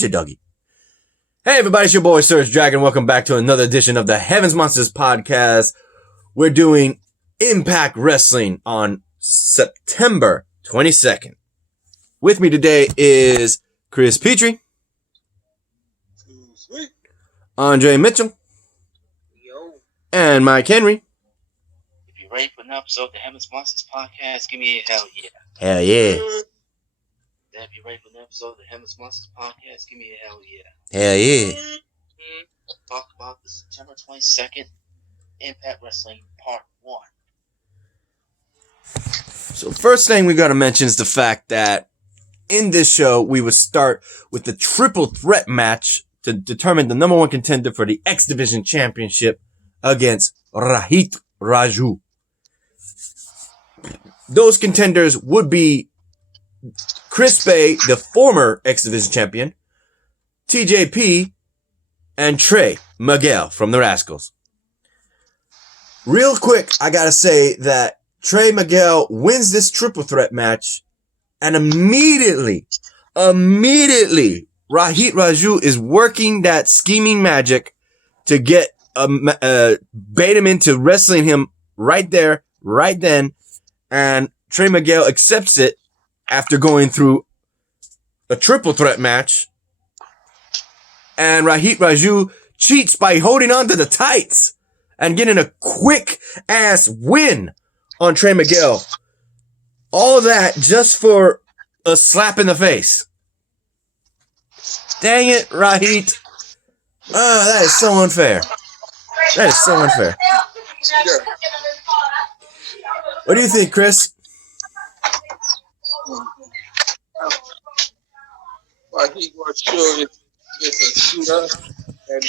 It's your doggy. Hey everybody, it's your boy Surge Dragon. Welcome back to another edition of the Heavens Monsters podcast. We're doing Impact Wrestling on September 22nd. With me today is Chris Petrie, Sweet. Andre Mitchell, Yo. and Mike Henry. If you're ready for an episode of the Heavens Monsters podcast, give me a hell yeah. Hell yeah. If you're ready for an episode of the Heavens Monsters podcast, give me a hell yeah. Hell yeah. Let's talk about the September 22nd Impact Wrestling Part 1. So first thing we got to mention is the fact that in this show, we would start with the triple threat match to determine the number one contender for the X Division Championship against Rahit Raju. Those contenders would be Chris Bay, the former X Division champion, TJP, and Trey Miguel from the Rascals. Real quick, I gotta say that Trey Miguel wins this triple threat match, and immediately, Rahit Raju is working that scheming magic to get, bait him into wrestling him right there, right then, and Trey Miguel accepts it after going through a triple threat match, and Rahit Raju cheats by holding on to the tights and getting a quick ass win on Trey Miguel. All that just for a slap in the face. Dang it, Rahit. That is so unfair. That is so unfair. Yeah. What do you think, Chris? Well, he was sure it's a shooter, and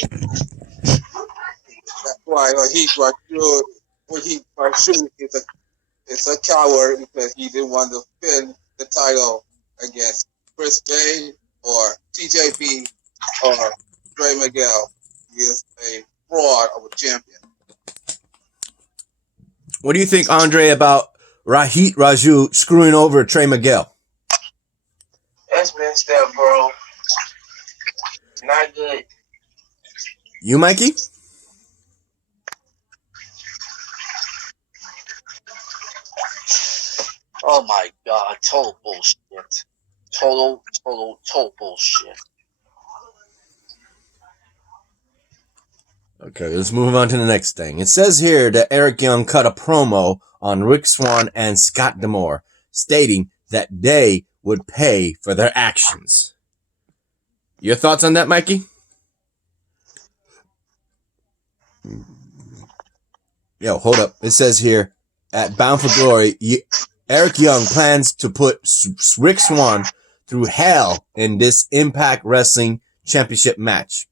that's why he was sure when he was sure it's a coward because he didn't want to defend the title against Chris Bay or TJP or Trey Miguel. He is a fraud of a champion. What do you think, Andre, about Rahit Raju screwing over Trey Miguel? That's messed up, bro. Not good. You, Mikey? Oh my god, total bullshit. Total bullshit. Okay, let's move on to the next thing. It says here that Eric Young cut a promo on Rick Swann and Scott D'Amore, stating that they would pay for their actions. Your thoughts on that, Mikey? Yo, hold up. It says here, at Bound for Glory, Eric Young plans to put Rick Swann through hell in this Impact Wrestling Championship match.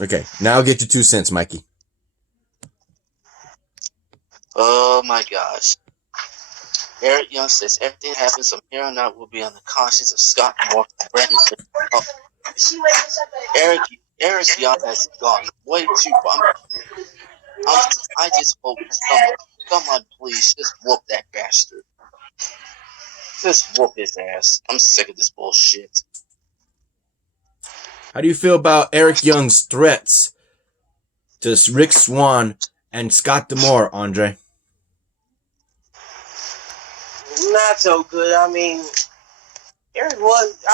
Okay, now get your 2 cents, Mikey. Oh my gosh. Eric Young says everything that happens from here on out will be on the conscience of Scott Moore and Brandon. Oh. Eric Young has gone way too far. I just hope someone please just whoop that bastard. Just whoop his ass. I'm sick of this bullshit. How do you feel about Eric Young's threats to Rick Swann and Scott D'Amore, Andre? Not so good. I mean, I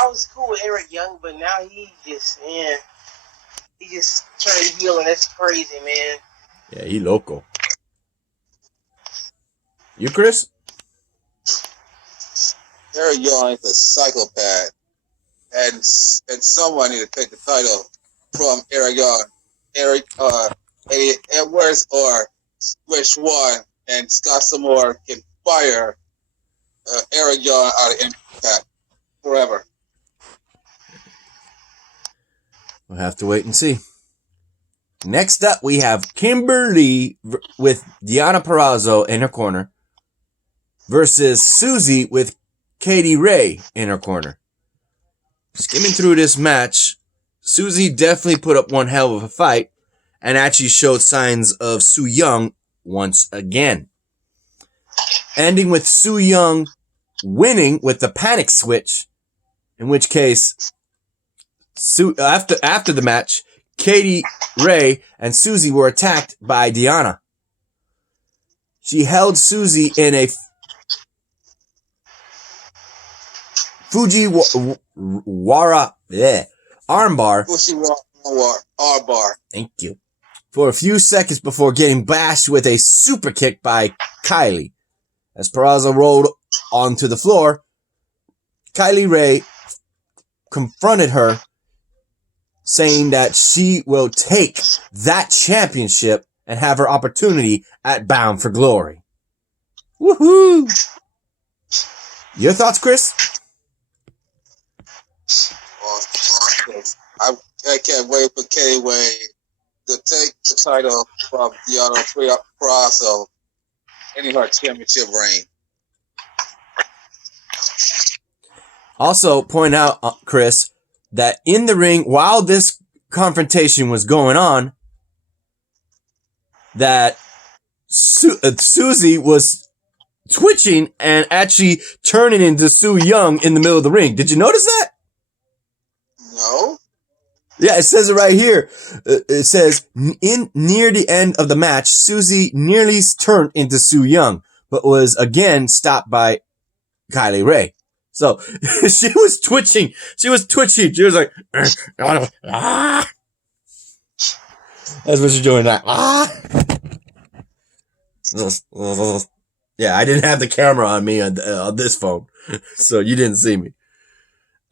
was cool with Eric Young, but now he just turned heel, and that's crazy, man. Yeah, he loco. You, Chris? Eric Young is a psychopath, and someone need to take the title from Eric Young. Eddie Edwards or which one, and Scott D'Amore can fire Eric Young out of Impact forever. We'll have to wait and see. Next up, we have Kimberly with Deonna Purrazzo in her corner versus Suzie with Katie Ray in her corner. Skimming through this match, Suzie definitely put up one hell of a fight and actually showed signs of Su Yung once again. Ending with Su Yung winning with the panic switch In which case, after the match, Katie, Ray, and Suzie were attacked by Deonna. She held Suzie in a Fujiwara armbar. Fujiwara armbar. Thank you. For a few seconds before getting bashed with a super kick by Kylie. As Peraza rolled onto the floor, Kylie Ray confronted her, saying that she will take that championship and have her opportunity at Bound for Glory. Woohoo! Your thoughts, Chris? I can't wait for Katie Ray to take the title from Deonna Purrazzo in her championship reign. Also, point out, Chris, that in the ring, while this confrontation was going on, that Suzie was twitching and actually turning into Su Yung in the middle of the ring. Did you notice that? No. Yeah, it says it right here. It says, near the end of the match, Suzie nearly turned into Su Yung, but was again stopped by Kylie Ray. So, she was twitching. She was like, ah. That's what she's doing now. Ah. Yeah, I didn't have the camera on me on this phone, so you didn't see me.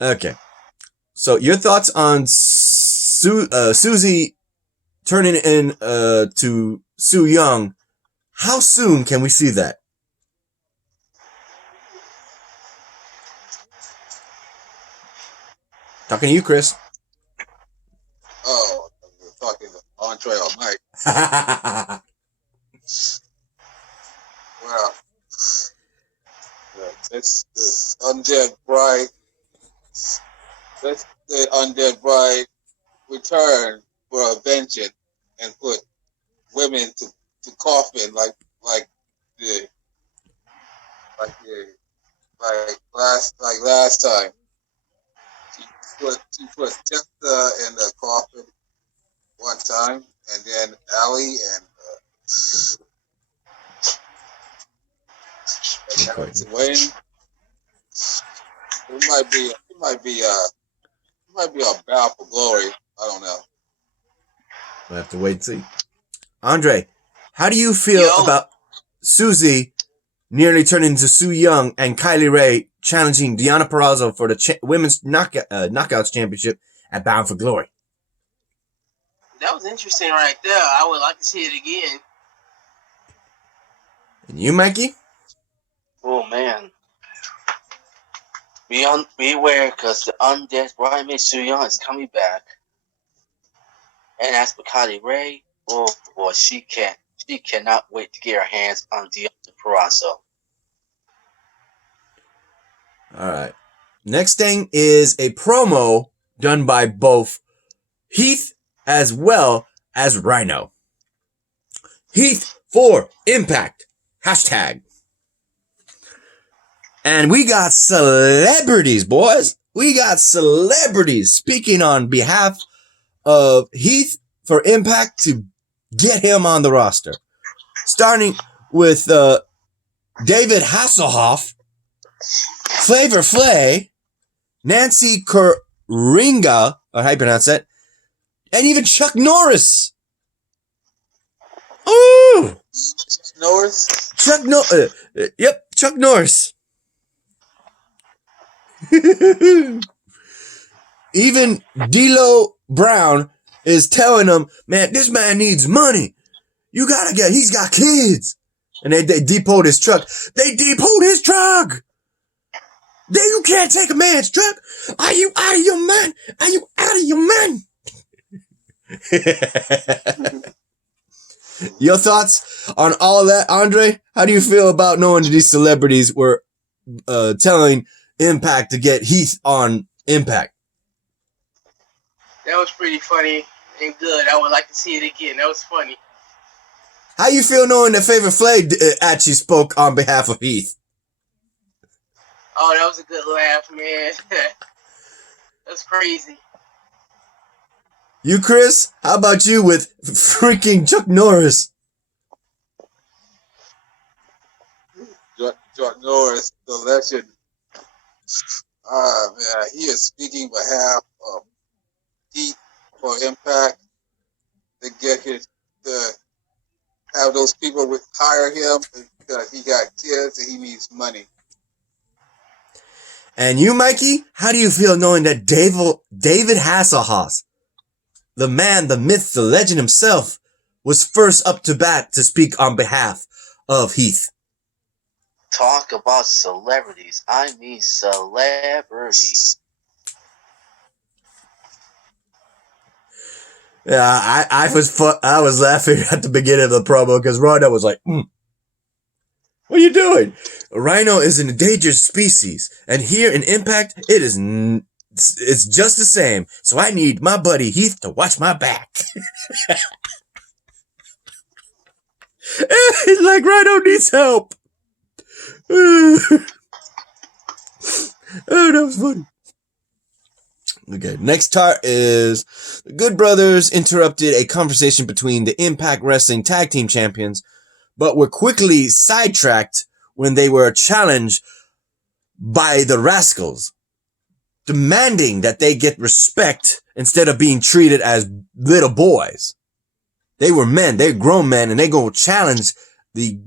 Okay. So, your thoughts on Suzie turning in to Su Yung. How soon can we see that? Talking to you, Chris. Oh, we're talking to Andre all night. Well, it's the undead bride. Let's the undead bride return for a vengeance and put women to coffin like last time. She put Tessa in the coffin one time, and then Allie and Wayne. It might be a Bound for Glory. I don't know. We'll have to wait and see. Andre, how do you feel about Suzie nearly turning into Su Yung and Kylie Ray challenging Deonna Purrazzo for the women's knockouts championship at Bound for Glory? That was interesting right there. I would like to see it again. And you, Mikey? Oh, man. Beware, because the undead bride Su Yung is coming back. And as for Kylie Ray, oh boy, she cannot wait to get her hands on Deonna Purrazzo. Alright. Next thing is a promo done by both Heath as well as Rhino. Heath for Impact. #. And we got celebrities, boys. We got celebrities speaking on behalf of Heath for Impact to get him on the roster. Starting with David Hasselhoff, Flavor Flay, Nancy Coringa, or how you pronounce that, and even Chuck Norris. Ooh! Norris? Chuck Norris. Even D'Lo Brown is telling them, man, this man needs money. He's got kids. And they depoted his truck. They depoted his truck. You can't take a man's truck. Are you out of your mind? Are you out of your mind? Your thoughts on all that, Andre? How do you feel about knowing that these celebrities were telling Impact to get Heath on Impact? That was pretty funny and good. I would like to see it again. That was funny. How you feel knowing that Flavor Flay actually spoke on behalf of Heath? Oh, that was a good laugh, man. That's crazy. You, Chris? How about you with freaking Chuck Norris? Chuck Norris, the legend. Man, he is speaking behalf of Heat for Impact to get to have those people hire him because he got kids and he needs money. And you, Mikey? How do you feel knowing that David Hasselhoff, the man, the myth, the legend himself, was first up to bat to speak on behalf of Heath? Talk about celebrities. I mean celebrities. Yeah, I was laughing at the beginning of the promo because Rhino was like, What are you doing? A rhino is an endangered species, and here in Impact, it's just the same. So I need my buddy Heath to watch my back. He's like, Rhino needs help. Oh, that was funny. Okay, next part is the Good Brothers interrupted a conversation between the Impact Wrestling Tag Team Champions, but were quickly sidetracked when they were challenged by the Rascals, demanding that they get respect instead of being treated as little boys. They were men, they're grown men, and they gonna challenge the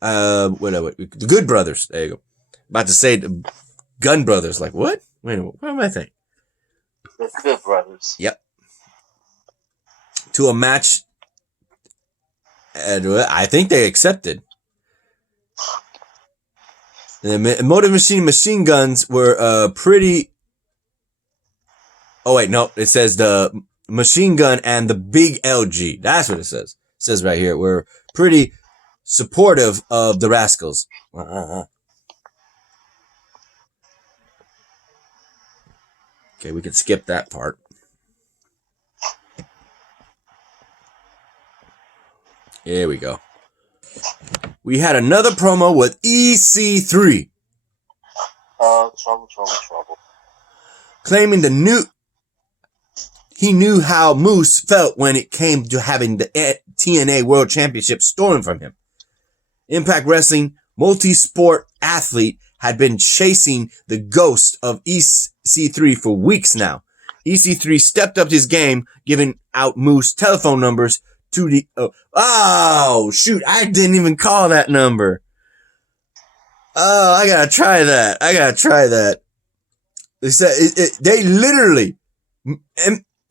the Good Brothers. There you go. About to say the Gun Brothers. Like, what? Wait a minute, what am I thinking? The Good Brothers. Yep. To a match, and I think they accepted. The Motor Machine guns were pretty. Oh wait, no, it says the machine gun and the big LG. That's what it says. It says right here, we're pretty supportive of the Rascals. Okay, we can skip that part. Here we go. We had another promo with EC3. Trouble. Claiming he knew how Moose felt when it came to having the TNA World Championship stolen from him. Impact Wrestling multi-sport athlete had been chasing the ghost of EC3 for weeks now. EC3 stepped up his game, giving out Moose telephone numbers to the... Oh, shoot, I didn't even call that number. Oh, I gotta try that. They said they literally...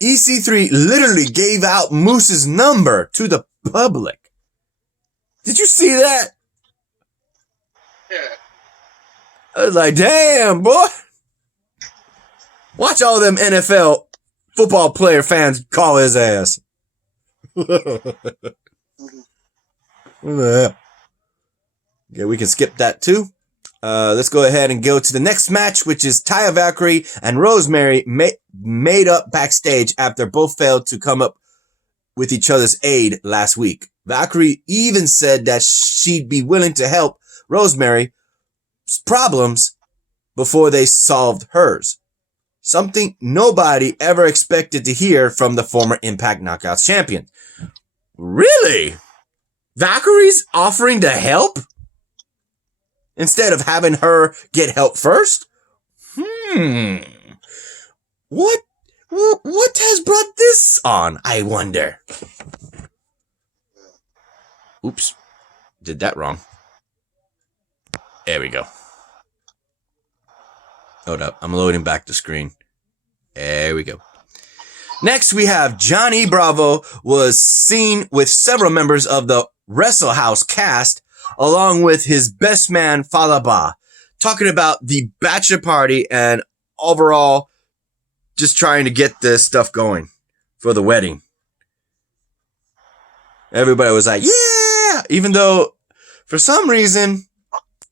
EC3 literally gave out Moose's number to the public. Did you see that? Yeah. I was like, damn, boy. Watch all them NFL football player fans call his ass. What the hell? Okay, we can skip that too. Let's go ahead and go to the next match, which is Taya Valkyrie and Rosemary made up backstage after both failed to come up with each other's aid last week. Valkyrie even said that she'd be willing to help Rosemary's problems before they solved hers. Something nobody ever expected to hear from the former Impact Knockouts champion. Really? Valkyrie's offering to help? Instead of having her get help first? What has brought this on, I wonder? Oops. Did that wrong. There we go. Hold up. I'm loading back the screen. There we go. Next, we have Johnny Bravo was seen with several members of the Wrestle House cast, along with his best man, Falaba, talking about the bachelor party and overall just trying to get this stuff going for the wedding. Everybody was like, yeah! Even though, for some reason,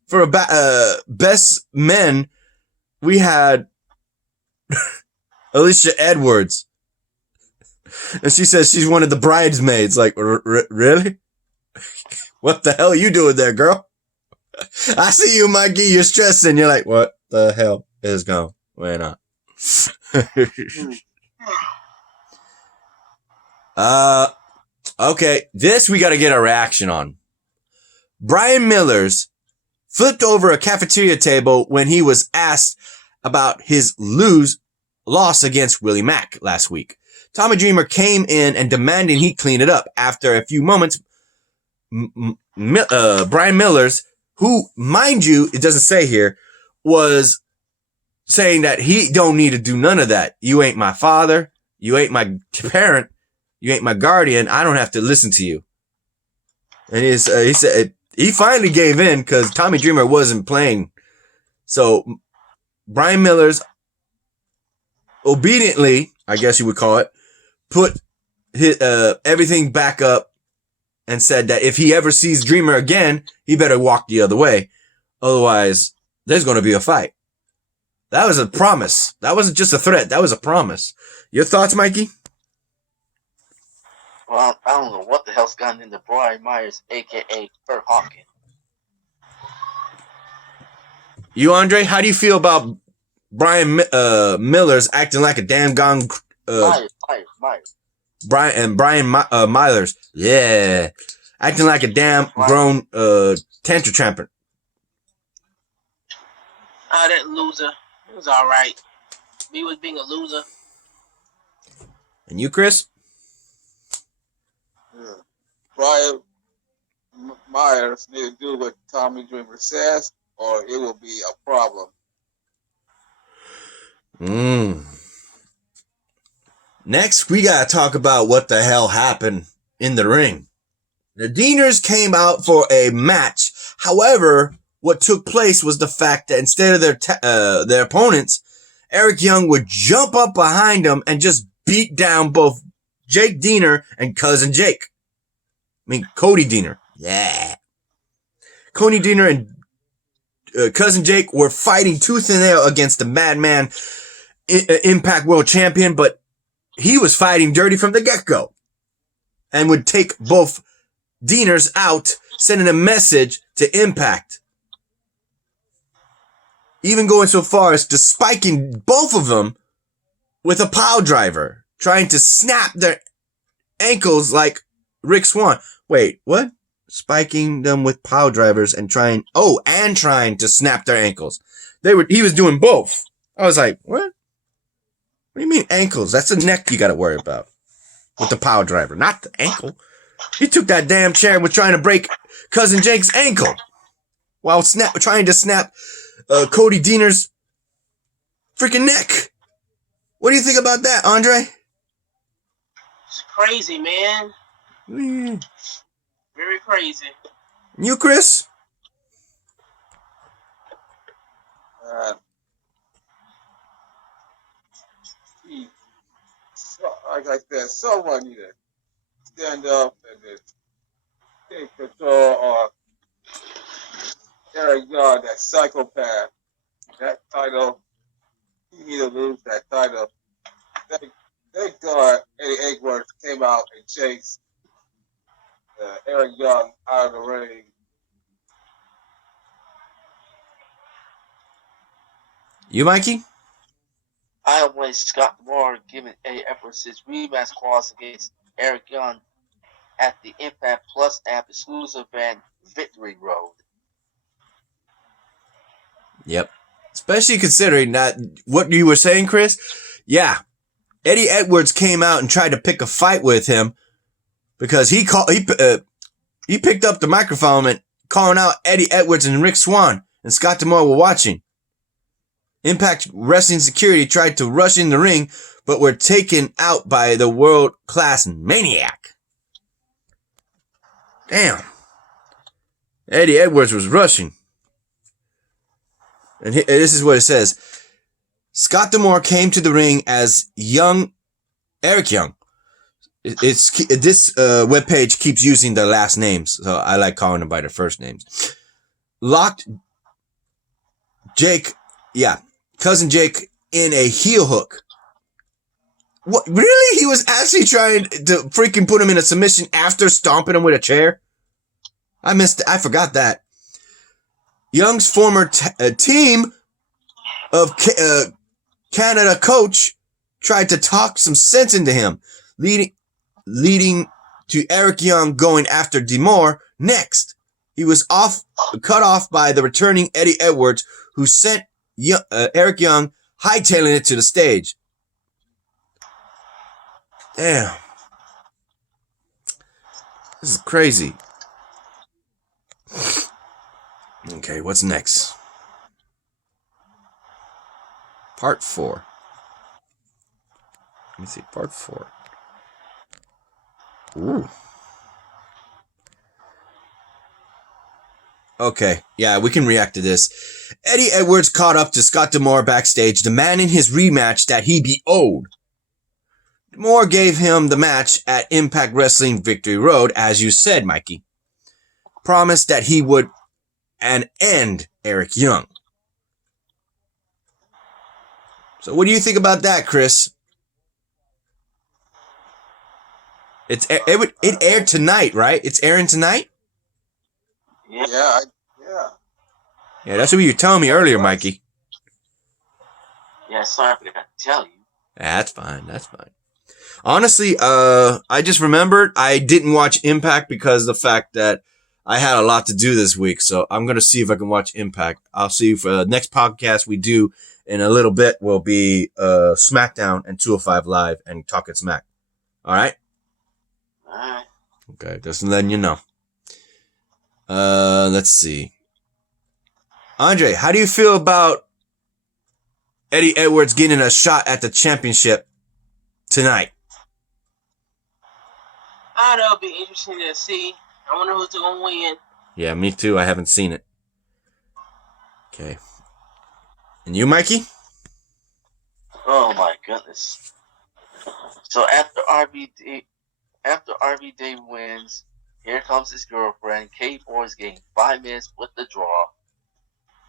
for a best men, we had Alicia Edwards. And she says she's one of the bridesmaids. Like, really? What the hell are you doing there, girl? I see you, Mikey. You're stressing. You're like, what the hell is going Why not? Okay. This we got to get a reaction on. Brian Millers flipped over a cafeteria table when he was asked about his loss against Willie Mack last week. Tommy Dreamer came in and demanded he clean it up. After a few moments, Brian Millers, who, mind you, it doesn't say here, was saying that he don't need to do none of that. You ain't my father. You ain't my parent. You ain't my guardian. I don't have to listen to you. And he said he finally gave in because Tommy Dreamer wasn't playing. So Brian Millers obediently, I guess you would call it, put his, everything back up and said that if he ever sees Dreamer again, he better walk the other way. Otherwise, there's going to be a fight. That was a promise. That wasn't just a threat. That was a promise. Your thoughts, Mikey? Well, I don't know what the hell's gotten into Brian Myers, a.k.a. Kurt Hawkins. You, Andre, how do you feel about Brian Millers acting like a damn gone... Myers. Brian Myers. Yeah. Acting like a damn grown tantrum tramper. That loser. It was all right. He was being a loser. And you, Chris? Yeah. Brian Myers need to do what Tommy Dreamer says, or it will be a problem. Next, we gotta talk about what the hell happened in the ring. The Deaners came out for a match. However, what took place was the fact that instead of their opponents, Eric Young would jump up behind them and just beat down both Jake Deaner and Cousin Jake. Cody Deaner. Yeah. Cody Deaner and Cousin Jake were fighting tooth and nail against the Madman Impact World Champion, but he was fighting dirty from the get-go and would take both Deaners out, sending a message to Impact. Even going so far as to spiking both of them with a pile driver, trying to snap their ankles like Rick Swan. Wait, what? Spiking them with pile drivers and trying to snap their ankles. He was doing both. I was like, what? What do you mean ankles? That's the neck you gotta worry about. With the pile driver, not the ankle. He took that damn chair and was trying to break Cousin Jake's ankle while trying to snap Cody Deaner's freaking neck. What do you think about that, Andre? It's crazy, man. Very crazy. You, Chris? Like I said, someone need to stand up and take control of Eric Young, that psychopath. That title, he need to lose that title. Thank God Eddie Edwards came out and chased Eric Young out of the ring. You, Mikey? I want Scott Moore giving Eddie Edwards his rematch clause against Eric Young at the Impact Plus app exclusive event Victory Road. Yep. Especially considering that what you were saying, Chris. Yeah. Eddie Edwards came out and tried to pick a fight with him because he picked up the microphone and calling out Eddie Edwards and Rick Swan, and Scott D'Amore were watching. Impact Wrestling Security tried to rush in the ring, but were taken out by the world-class Maniac. Damn. Eddie Edwards was rushing. And this is what it says. Scott D'Amore came to the ring as Eric Young. This webpage keeps using their last names, so I like calling them by their first names. Locked Cousin Jake in a heel hook. What? Really? He was actually trying to freaking put him in a submission after stomping him with a chair? I forgot that. Young's former team of Canada coach tried to talk some sense into him, leading to Eric Young going after D'Amore next. He was cut off by the returning Eddie Edwards, who sent Eric Young hightailing it to the stage. Damn. This is crazy. Okay, what's next? Part 4. Let me see, part 4. Ooh. Okay, yeah, we can react to this. Eddie Edwards caught up to Scott D'Amore backstage, demanding his rematch that he be owed. D'Amore gave him the match at Impact Wrestling Victory Road, as you said, Mikey. Promised that he would end Eric Young. So what do you think about that, Chris? It aired tonight, right? It's airing tonight? Yeah. Yeah, that's what you were telling me earlier, Mikey. Yeah, sorry, I forgot to tell you. That's fine. Honestly, I just remembered I didn't watch Impact because of the fact that I had a lot to do this week. So I'm going to see if I can watch Impact. I'll see you for the next podcast we do in a little bit will be SmackDown and 205 Live and Talking Smack. All right? All right. Okay, just letting you know. Let's see. Andre, how do you feel about Eddie Edwards getting a shot at the championship tonight? I don't know, it'll be interesting to see. I wonder who's going to win. Yeah, me too. I haven't seen it. Okay. And you, Mikey? Oh my goodness. So after RVD wins, here comes his girlfriend. Katie Forbes getting 5 minutes with the draw.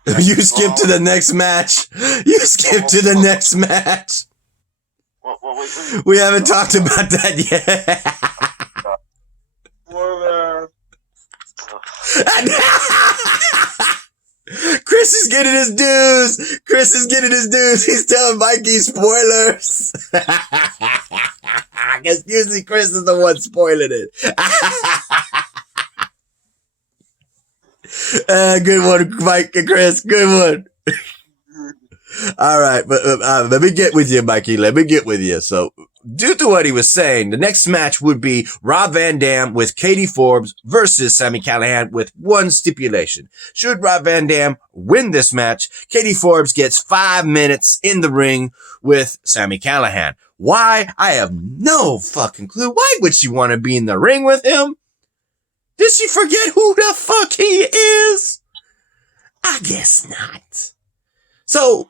You skip to the next match. Wait. We haven't talked about that yet. Chris is getting his dues. He's telling Mikey spoilers. I guess usually Chris is the one spoiling it. Good one, Mike and Chris. Good one. All right, but let me get with you, Mikey. So, due to what he was saying, the next match would be Rob Van Dam with Katie Forbes versus Sami Callihan with one stipulation. Should Rob Van Dam win this match, Katie Forbes gets 5 minutes in the ring with Sami Callihan. Why? I have no fucking clue. Why would she want to be in the ring with him? Did she forget who the fuck he is? I guess not. So,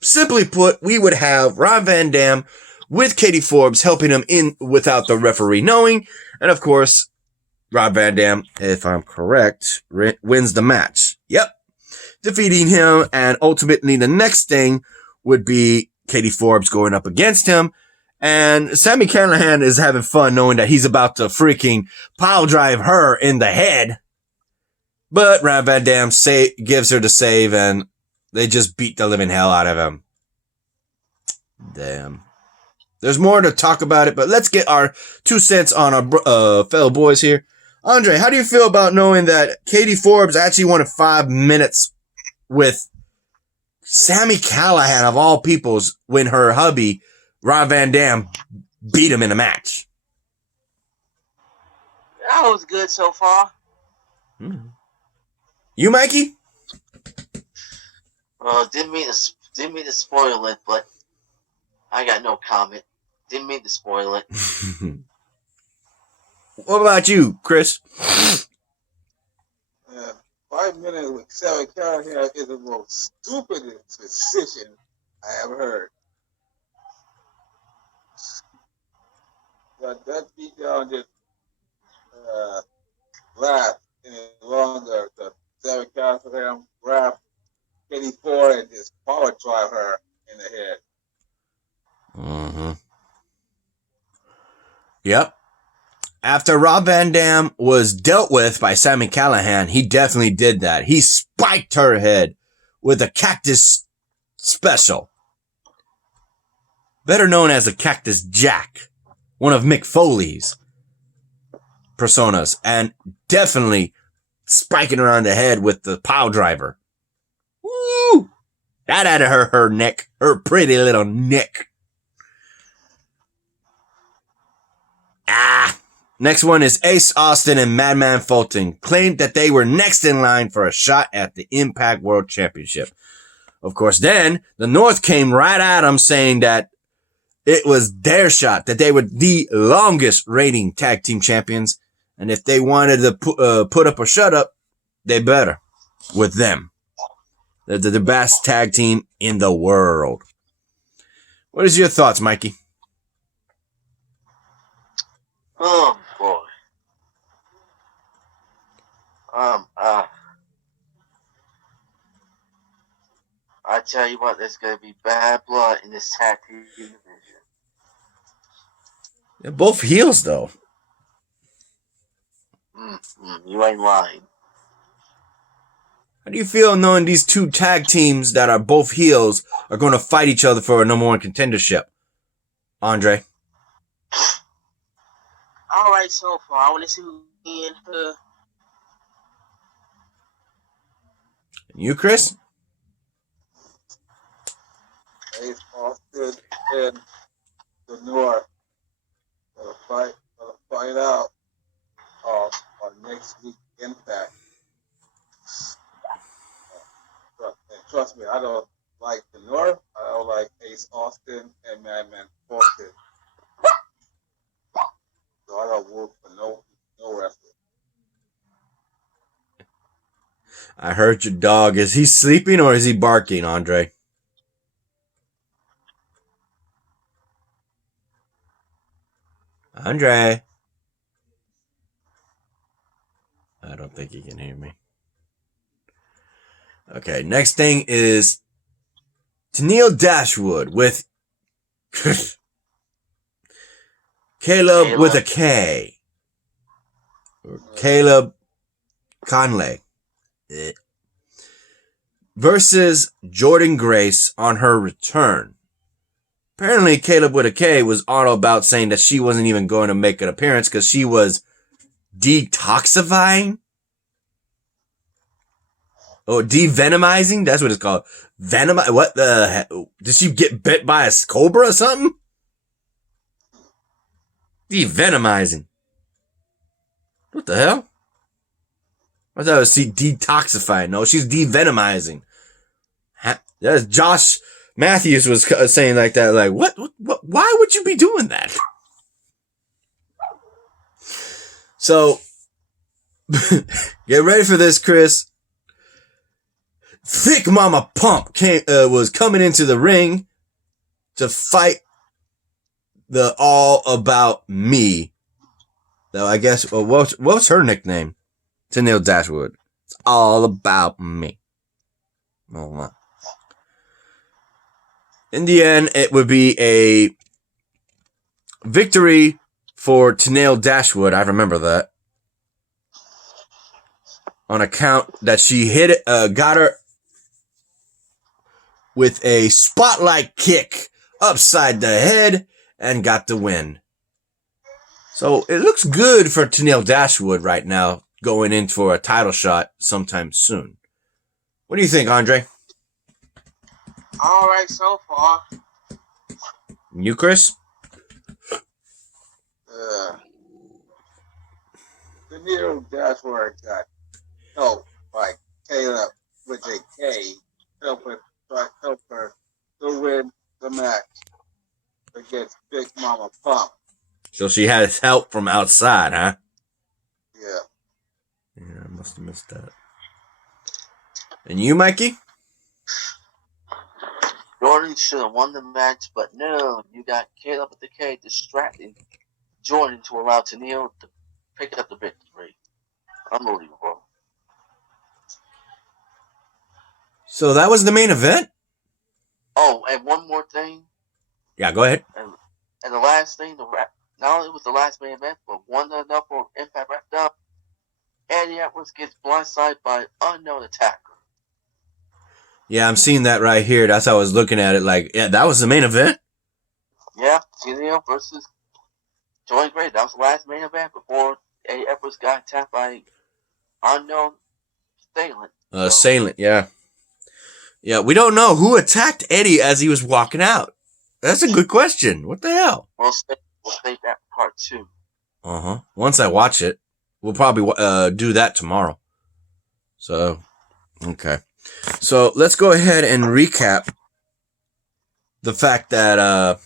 simply put, we would have Rob Van Dam with Katie Forbes helping him in without the referee knowing. And of course, Rob Van Dam, if I'm correct, wins the match. Yep. Defeating him. And ultimately the next thing would be Katie Forbes going up against him. And Sami Callihan is having fun knowing that he's about to freaking pile drive her in the head. But Rob Van Dam gives her the save and they just beat the living hell out of him. Damn. There's more to talk about it, but let's get our 2 cents on our fellow boys here. Andre, how do you feel about knowing that Katie Forbes actually wanted 5 minutes with Sami Callihan of all peoples when her hubby, Rob Van Dam, beat him in a match? That was good so far. You, Mikey? Didn't mean to spoil it, but I got no comment. Didn't mean to spoil it. What about you, Chris? 5 minutes with Sami Callihan is the most stupidest decision I ever heard. That beat down just last any longer. The Sami Callihan grab Katie Forbes and just power drive her in the head. Mm-hmm. Yep. After Rob Van Dam was dealt with by Sami Callihan, he definitely did that. He spiked her head with a cactus special. better known as the Cactus Jack, one of Mick Foley's personas, and definitely spiking her on the head with the pile driver. Woo! That had her neck, her pretty little neck. Next one is Ace Austin and Madman Fulton claimed that they were next in line for a shot at the Impact World Championship. Of course, then the North came right at them saying that it was their shot, that they were the longest reigning tag team champions. And if they wanted to put up or shut up, they better with them. They're the best tag team in the world. What is your thoughts, Mikey? Oh boy. I tell you what, there's gonna be bad blood in this tag team division. They're both heels, though. You ain't lying. How do you feel knowing these two tag teams that are both heels are going to fight each other for a number one contendership? Andre? All right, so far. I want to see who in her. You, Chris? Ace Austin and the North. Gonna fight out on next week Impact. And trust me, I don't like the North. I don't like Ace Austin and Madman Fulton. So I don't work for no wrestler. I heard your dog. Is he sleeping or is he barking, Andre? Andre? I don't think he can hear me. Okay, next thing is Tennille Dashwood with Caleb with a K. Or Caleb Conley. Versus Jordan Grace on her return. Apparently, Caleb with a K was all about saying that she wasn't even going to make an appearance because she was detoxifying. Or devenomizing? That's what it's called. What the heck? Did she get bit by a cobra or something? Devenomizing. What the hell? I thought it was detoxifying. No, she's devenomizing. That's Josh Matthews was saying like that. Like, what? Why would you be doing that? So, get ready for this, Chris. Thick Mama Pump was coming into the ring to fight the All About Me. Though I guess, what's her nickname? Tennille Dashwood. It's all about me. Oh my. In the end, it would be a victory for Tennille Dashwood. I remember that. On account that she got her with a spotlight kick upside the head and got the win. So it looks good for Tennille Dashwood right now, going in for a title shot sometime soon. What do you think, Andre? All right, so far. You, Chris? Tennille Dashwood got help by Caleb with a K. Help her to win the match against Big Mama Pump. So she has help from outside, huh? Yeah. Yeah, I must have missed that. And you, Mikey? Jordan should have won the match, but no, you got Caleb with the K distracting Jordan to allow Tennille to pick up the victory. Unbelievable. So that was the main event? Oh, and one more thing. Yeah, go ahead. And the last thing, not only was the last main event, but one enough for Impact wrapped up, Eddie Edwards gets blindsided by an unknown attacker. Yeah, I'm seeing that right here. That's how I was looking at it. Like, yeah, that was the main event? Yeah, Gideon versus Joey Gray. That was the last main event before Eddie Edwards got attacked by unknown assailant. Assailant, yeah. Yeah, we don't know who attacked Eddie as he was walking out. That's a good question. What the hell? We'll save that part too. Once I watch it, we'll probably do that tomorrow. So, okay. So let's go ahead and recap the fact that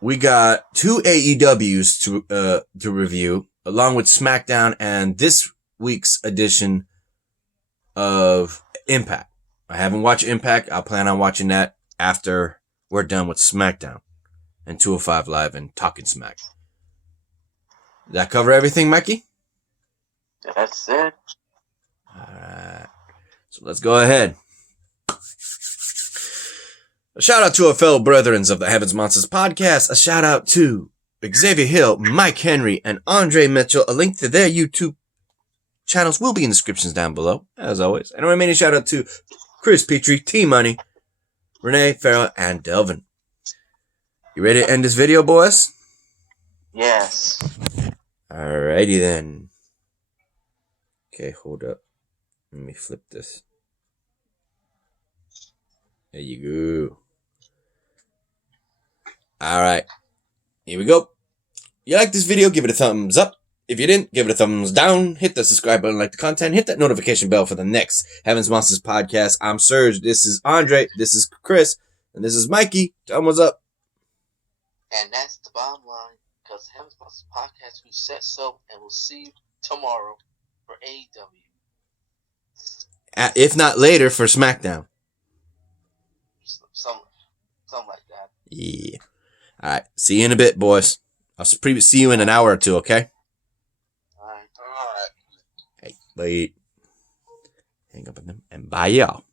we got 2 AEWs to review, along with SmackDown and this week's edition of Impact. I haven't watched Impact. I'll plan on watching that after we're done with SmackDown and 205 Live and Talking Smack. Did that cover everything, Mikey? That's it. Alright. So let's go ahead. A shout out to our fellow brethren of the Heavens Monsters podcast. A shout out to Xavier Hill, Mike Henry, and Andre Mitchell. A link to their YouTube channels will be in the descriptions down below, as always. And a remaining shout out to Chris Petrie, T-Money, Renee, Farrell, and Delvin. You ready to end this video, boys? Yes. Alrighty then. Okay, hold up. Let me flip this. There you go. Alright. Here we go. If you like this video, give it a thumbs up. If you didn't, give it a thumbs down. Hit the subscribe button, like the content. Hit that notification bell for the next Heavens Monsters podcast. I'm Serge. This is Andre. This is Chris. And this is Mikey. Tell them what's up. And that's the bottom line. Because Heavens Monsters podcast, who said so, and we'll see you tomorrow for AEW. If not later, for SmackDown. Something like that. Yeah. Alright. See you in a bit, boys. I'll see you in an hour or two, okay? All right. Hey, bye. Hang up on them and bye, y'all.